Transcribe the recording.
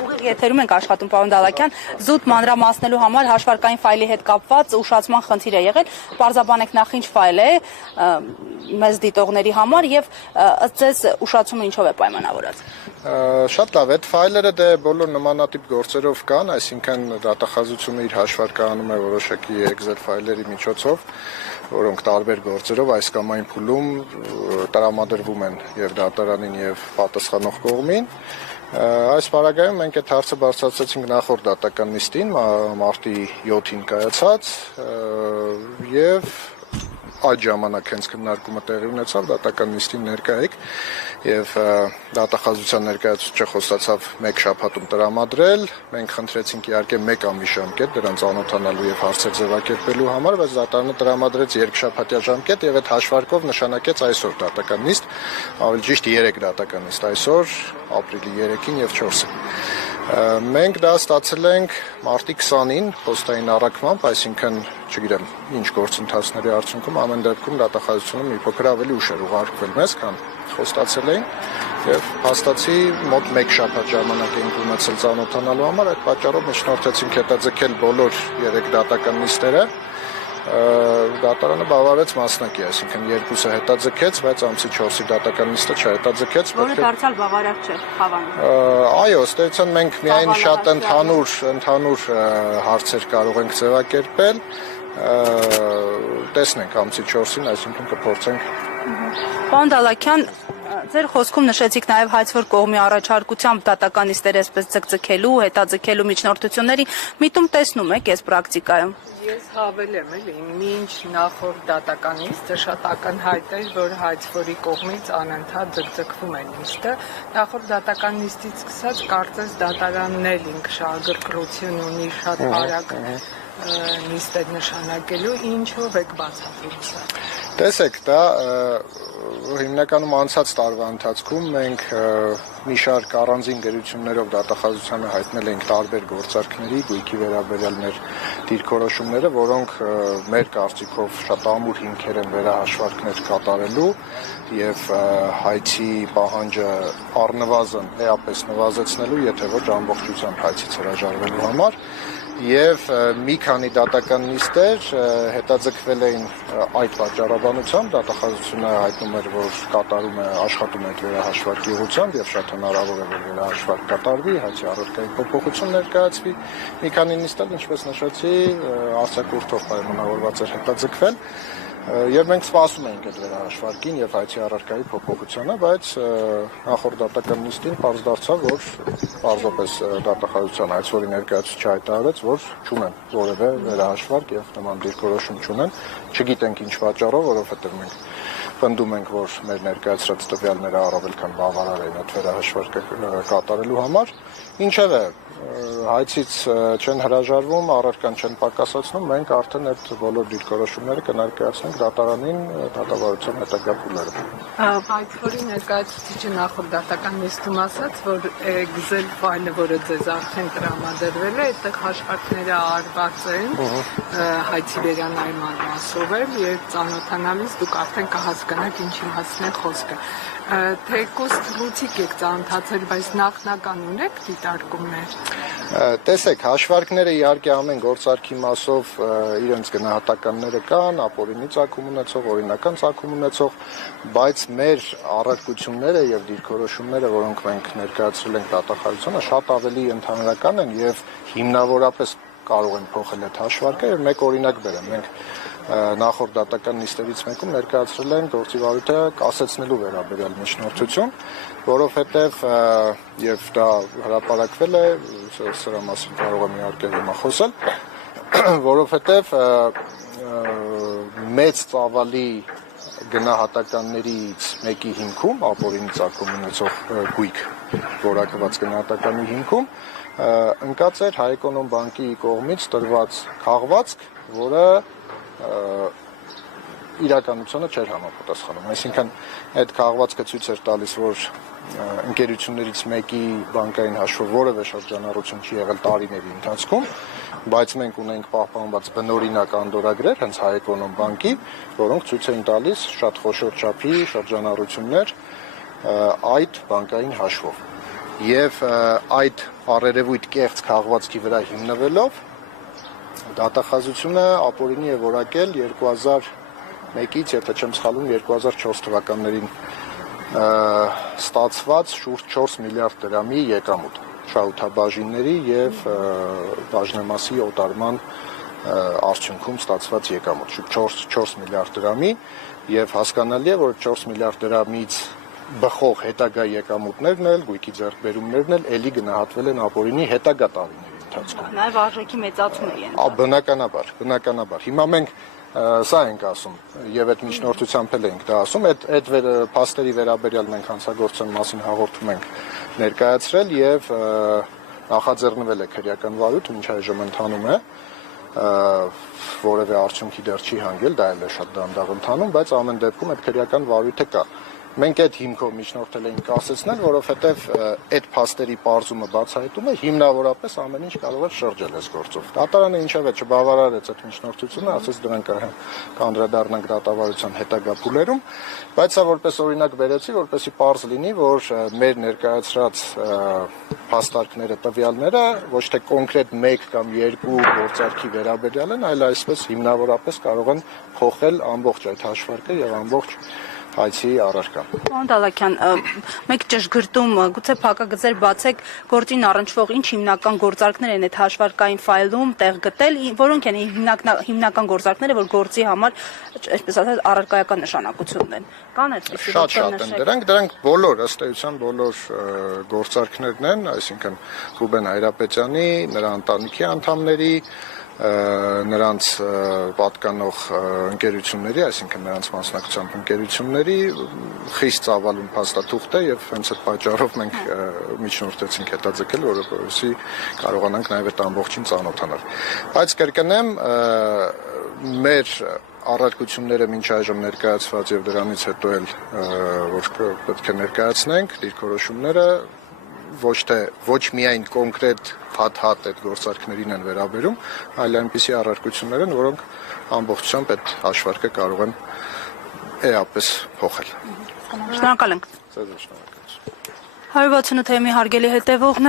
Ուղիղ եթերում ենք աշխատում, պարոն Դալակյան, զուտ մանրամասնելու համար հաշվարկային ֆայլի հետ կապված ուշացման խնդիր է եղել, պարզաբանեք նախ ինչ ֆայլ է մեզ դիտողների համար եւ ըստ ձեզ ուշացումը ինչով է պայմանավորված։ Շատ լավ, այդ ֆայլերը դե բոլոր նմանատիպ գործերով կան, այսինքն դատախազությունը իր հաշվարկանում է որոշակի Excel ֆայլերի միջոցով, որոնք տարբեր գործերով այս կամ այն փուլում տրամադրվում են եւ դատարանին եւ պատասխանող կողմին։ Այս պարագայում մենք այդ հարցը բարձրացրեցինք նախորդ դատական նիստին, մարտի 7-ին կայացած եւ այդ ժամանակ հենց քննարկումը տեղի ունեցավ, դատական նիստին ներկա եք եւ դատախազության ներկայացուցիչը խոստացավ 1 շաբաթում տրամադրել, մենք խնդրեցինք իհարկե 1 ամիս ժամկետ դրանց անօթանալու եւ հարցեր ձևակերպելու համար, բայց դատարանը տրամադրեց 2 շաբաթյա ժամկետ եւ այդ հաշվարկով նշանակեց այսօր դատական նիստ, ավելի ճիշտ 3 դատական նիստ, այսօր ապրիլի 3-ին եւ 4-ին։ Մենք դա ստացել ենք մարտի 20-ին փոստային առաքմամբ, այսինքն, չգիտեմ, ինչ գործընթացների արդյունքում ամեն դեպքում դատախազությունը մի փոքր ավելի ուշ էր ուղարկվել մեզ, քան խոստացել էին եւ հաստատի մոտ 1 շաբաթ ժամանակ ենք ունեցել ծանոթանալու համար, այդ պատճառով միջնորդեցինք հետաձգել բոլոր 3 դատական նիստերը։ Դատարանը բավարարեց մասնակի, այսինքն երկուսը հետաձգեց, բայց ամսի 4-ի դատական նիստը չհետաձգեց, որը դարձյալ բավարար չէ, հավանում։ Այո, ըստ մենք միայն շատ ընդհանուր հարցեր կարող ենք ձևակերպել, տեսնենք ամսի 4-ին, այսինքն կփորձենք։ Պարոն Դալակյան, ձեր խոսքում նշեցիք նաև հայցվոր կողմի առաջարկությամբ դատական նիստերը այսպես ձգձգելու, հետաձգելու միջնորդությունների միտում տեսնում եք այս պրակտիկայում։ Ես հավելեմ էլի, մինչ նախորդ դատական նիստը շատ ակնհայտ էր, որ հայցվորի կողմից անընդհատ ձգձգվում է նիստը, նախորդ դատական նիստից սկսած կարծես դատարանն էլ ինքը շահագրգռություն ունի շատ արագ նիստեր նշանակելու, ինչով եք բացատրում սա։ Տեսեք, դա հիմնականում անցած տարվա ընթացքում մենք մի շարք առանձին գրություններով դատախազությանը հայտնել ենք տարբեր գործարքների, գույքի վերաբերյալ մեր դիրքորոշումները, որոնք մեր կարծիքով շատ ամուր հիմքեր են վերահաշվարկներ կատարելու եւ հայցի պահանջը առնվազն էապես նվազեցնելու, եթե ոչ ամբողջությամբ հայցից հրաժարվելու համար։ Եվ մի քանի դատական նիստեր հետաձգվել էին այդ պատճառաբանությամբ, դատախազությունը հայտնում էր, որ կատարում է, աշխատում է վերահաշվարկի ուղղությամբ եւ շատ հնարավոր է, որ վերահաշվարկ կատարվի, հայցի առարկայի փոփոխություն ներկայացվի։ Մի քանի նիստեր, ինչպես նշեցի, արձակուրդով պայմանավորված էր հետաձգվել։ Եվ մենք սպասում էինք այդ վերահաշվարկին եւ հայցի առարկայի փոփոխությանը, բայց նախորդ դատական նիստին պարզ դարձավ, որ պարզապես դատախազության հայցվորի ներկայացուցիչը հայտարարեց, որ չունեն որևէ վերահաշվարկ եւ նման դիրքորոշում չունեն, չգիտենք ինչ պատճառով, որովհետեւ մենք պնդում ենք, որ մեր ներկայացրած տվյալները առավել քան բավարար են այդ վերահաշվարկը կատարելու համար, ինչևէ հայցից չեն հրաժարվում, առարկան չեն պակասացնում, մենք արդեն այդ բոլոր դիրքորոշումները կներկայացնենք դատարանին դատավարության հետագա փուլերում։ Հայցվորի ներկայացուցիչը նախորդ դատական նիստում ասաց, որ Excel ֆայլը, որը ձեզ արդեն տրամադրվել է, այդտեղ հաշվարկները արված են հայցի վերանայման մասով էլ եւ ծանոթանալիս դուք արդեն կհասկանաք ինչի մասին է խոսքը։ Թեկուզ լուծիկ եք ծանոթացել, բայց նախնական ունեք դիտարկումներ։ Տեսեք, հաշվարկները իհարկե ամեն գործարքի մասով իրենց գնահատականները կան, ապօրինի ծագում ունեցող, օրինական ծագում ունեցող, բայց մեր առարկությունները եւ դիրքորոշումները, որոնք մենք ներկայացրել ենք դատախազությանը, շատ ավելի ընդհանրական են եւ հիմնավորապես կարող են փոխել այդ հաշվարկը եւ մեկ օրինակ բերեմ, մենք նախորդ դատական նիստերից մեկում ներկայացրել են գործիվարույթը կասեցնելու վերաբերյալ միջնորդություն, որովհետև եւ դա հրապարակվել է, սրա մասին կարող եմ իհարկե հիմա խոսել, որովհետև մեծ ծավալի գնահատականներից մեկի հիմքում, ապօրինի ծագում ունեցող գույք որակված գնահատականի հիմքում ընկած էր Հայ-Էկոնոմ բանկի կողմից տրված քաղվածք, որը իրականությունը չէր համապատասխանում, այսինքն այդ քաղվածքը ցույց էր տալիս, որ ընկերություններից մեկի բանկային հաշվով որևէ շրջանառություն չի եղել տարիների ընթացքում, բայց մենք ունենք պահպանված բնօրինակ անդորագրեր հենց Հայ-Էկոնոմ բանկի, որոնք ցույց էին տալիս շատ խոշոր չափի շրջանառություններ այդ բանկային հաշվով։ եւ այդ բարերևույթ կեղծ քաղվածքի վրա հիմնվելով դատախազությունը ապօրինի է որակել 2001-ից, եթե չեմ սխալվում, 2004 թվականներին ստացված շուրջ 4 միլիարդ դրամի եկամուտ շահութաբաժինների եւ բաժնեմասի օտարման արդյունքում ստացված եկամուտ շուրջ 4 միլիարդ դրամի եւ հասկանալի է, որ 4 միլիարդ դրամից բխող հետագա եկամուտներն էլ, գույքի ձեռքբերումներն էլ էլի գնահատվել են ապօրինի հետագա տարիների ընթացքում։ Նաև արժեքի մեծացում է եղել։ Բնականաբար։ Հիմա մենք սա ենք ասում եւ այդ միջնորդությամբ էլ ենք դա ասում, այդ փաստերի վերաբերյալ մենք հանցագործության մասին հաղորդում ենք ներկայացրել եւ նախաձեռնվել է քրեական վարույթ, ինչ այժմ ընթանում է, որևէ արդյունքի դեռ չի հանգել, դա էլ է շատ դանդաղ ընթանում, բայց ամեն դեպքում այդ քրեական վարույթը կա։ Մենք այդ հիմքով միջնորդել էինք կասեցնել, որովհետև այդ փաստերի պարզումը բացահայտումը հիմնավորապես ամեն ինչ կարող է շրջել այս գործով։ Դատարանը ինչև է չբավարարեց այդ միջնորդությունը, ասաց դրանք կանդրադառնանք դատավարության հետագա փուլերում, բայց սա որպես օրինակ բերեցի, որպեսզի պարզ լինի, որ մեր ներկայացրած փաստարկները, տվյալները ոչ թե կոնկրետ 1 կամ 2 գործարքի վերաբերյալ են, այլ այսպես հիմնավորապես կարող են փոխել ամբողջ այդ հաշվարկը եւ ամբողջ հայցի առարկան։ Պարոն Դալաքյան, մեկ ճշգրտում, գուցե փակագծեր բացեք, գործին առնչվող ինչ հիմնական գործարքներ են այդ հաշվարկային ֆայլում տեղ գտել, որոնք են հիմնական գործարքները, որ գործի համար, այսպես ասած, առարկայական նշանակություն ունեն։ Կան այդպիսի Շատ են դրանք բոլոր ըստ էության բոլոր գործարքներն են, այսինքն Ռուբեն Հայրապետյանի, նրա ընտանիքի անդամների, նրանց պատկանող ընկերությունների, այսինքն նրանց մասնակցությամբ ընկերությունների խիստ ծավալուն փաստաթուղթ է եւ հենց այդ պատճառով մենք միջնորդեցինք հետաձգել, որովհետեւ կարողանանք նաեւ այդ ամբողջին ծանոթանալ։ Բայց կրկնեմ, մեր առարկությունները մինչ այժմ ներկայացված եւ դրանից հետո էլ որ պետք է ներկայացնենք դիրքորոշումները ոչ միայն կոնկրետ հատ այդ գործարքներին են վերաբերում, այլ այնպիսի առարկություններ են, որոնք ամբողջությամբ այդ հաշվարկը կարող են էապես փոխել։ Շնորհակալ ենք։ 168-ի հարգելի հետևողներ